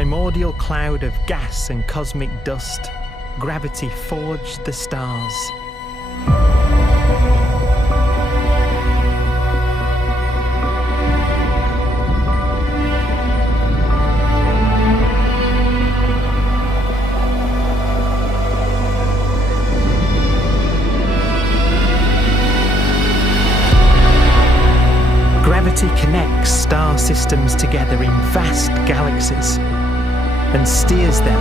primordial cloud of gas and cosmic dust, gravity forged the stars. Gravity connects star systems together in vast galaxies and steers them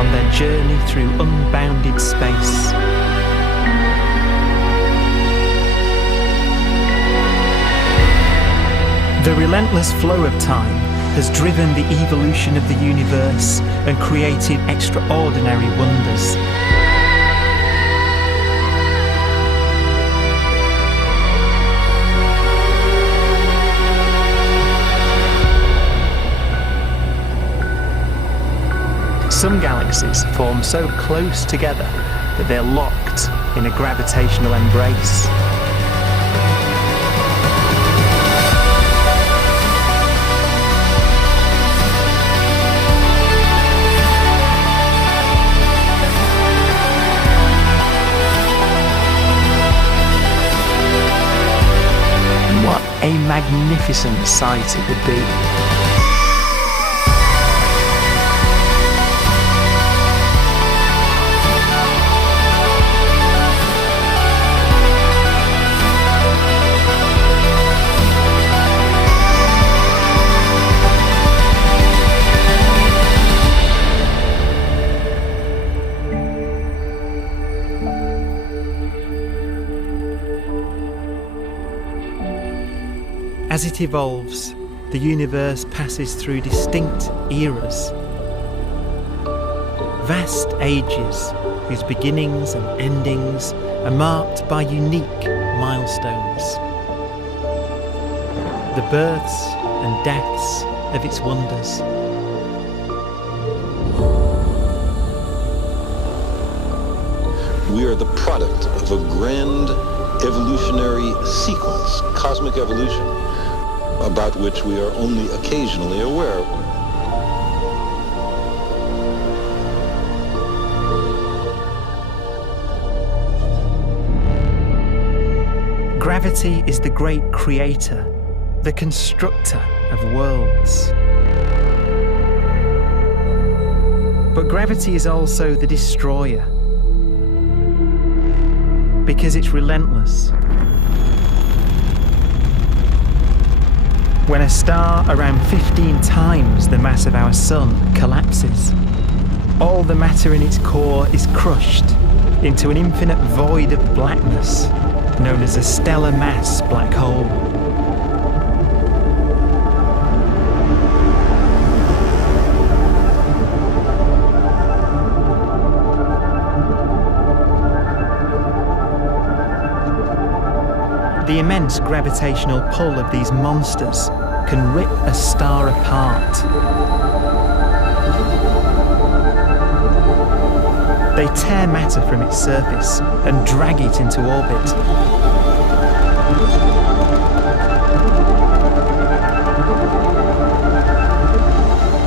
on their journey through unbounded space. The relentless flow of time has driven the evolution of the universe and created extraordinary wonders. Some galaxies form so close together that they're locked in a gravitational embrace. What a magnificent sight it would be. As it evolves, the universe passes through distinct eras. Vast ages whose beginnings and endings are marked by unique milestones. The births and deaths of its wonders. We are the product of a grand evolutionary sequence, cosmic evolution, about which we are only occasionally aware. Gravity is the great creator, the constructor of worlds. But gravity is also the destroyer, because it's relentless. When a star around 15 times the mass of our Sun collapses, all the matter in its core is crushed into an infinite void of blackness known as a stellar mass black hole. The immense gravitational pull of these monsters can rip a star apart. They tear matter from its surface and drag it into orbit.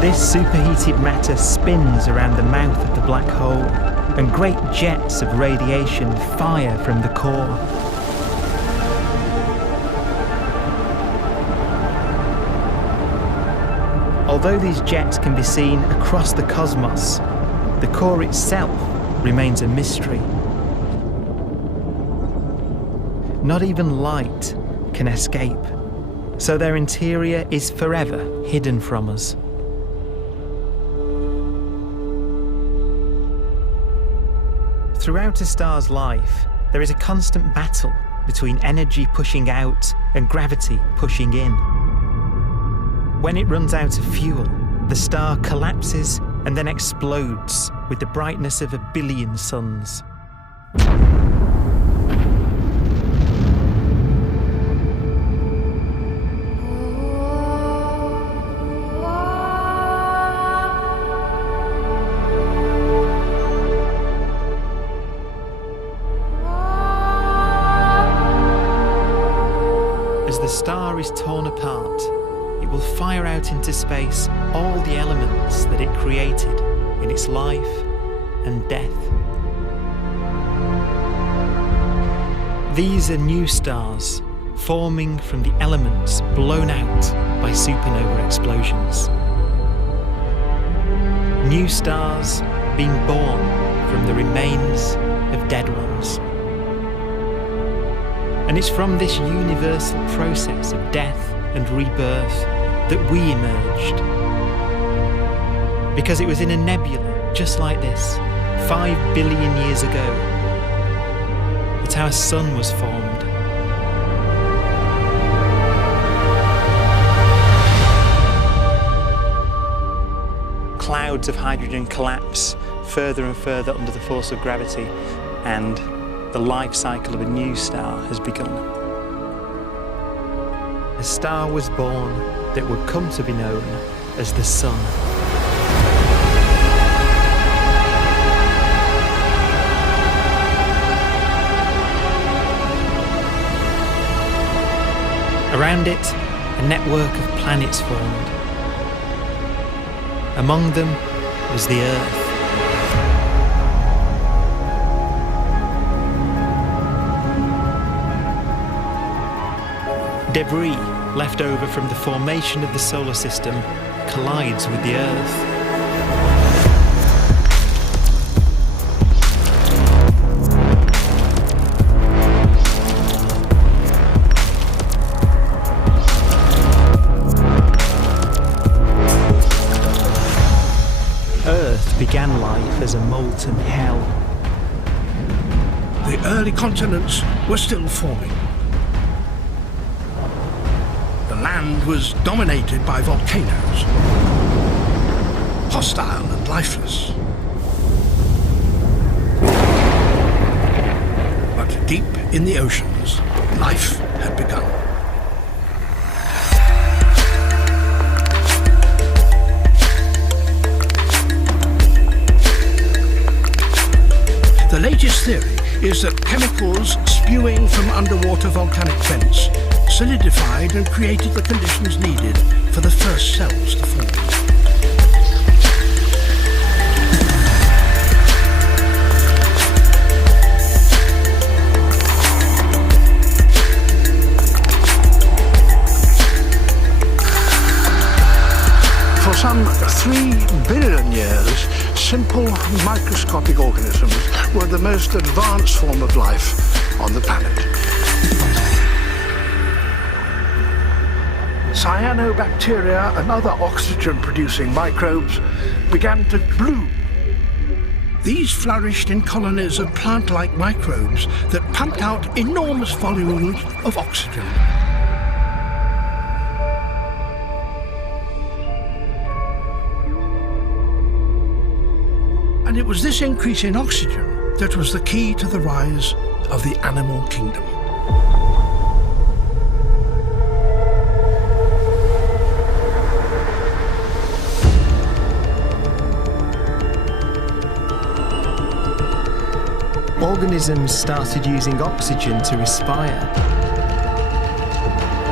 This superheated matter spins around the mouth of the black hole, and great jets of radiation fire from the core. Although these jets can be seen across the cosmos, the core itself remains a mystery. Not even light can escape, so their interior is forever hidden from us. Throughout a star's life, there is a constant battle between energy pushing out and gravity pushing in. When it runs out of fuel, the star collapses and then explodes with the brightness of 1 billion suns. As the star is torn apart, it will fire out into space all the elements that it created in its life and death. These are new stars forming from the elements blown out by supernova explosions. New stars being born from the remains of dead ones. And it's from this universal process of death and rebirth that we emerged. Because it was in a nebula just like this, 5 billion years ago, that our sun was formed. Clouds of hydrogen collapse further and further under the force of gravity, and the life cycle of a new star has begun. A star was born that would come to be known as the Sun. Around it, a network of planets formed. Among them was the Earth. Debris left over from the formation of the solar system collides with the Earth. Earth began life as a molten hell. The early continents were still forming. The land was dominated by volcanoes, hostile and lifeless. But deep in the oceans, life had begun. The latest theory is that chemicals spewing from underwater volcanic vents solidified and created the conditions needed for the first cells to form. For some 3 billion years, simple microscopic organisms were the most advanced form of life on the planet. Cyanobacteria and other oxygen-producing microbes began to bloom. These flourished in colonies of plant-like microbes that pumped out enormous volumes of oxygen. And it was this increase in oxygen that was the key to the rise of the animal kingdom. Organisms started using oxygen to respire,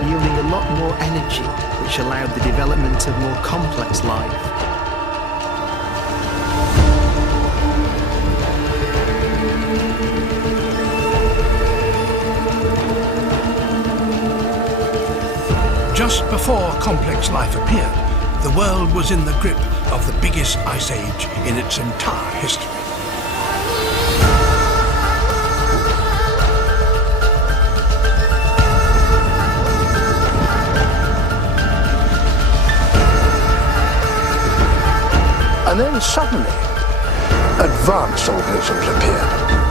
yielding a lot more energy, which allowed the development of more complex life. Just before complex life appeared, the world was in the grip of the biggest ice age in its entire history. And then suddenly, advanced organisms appeared.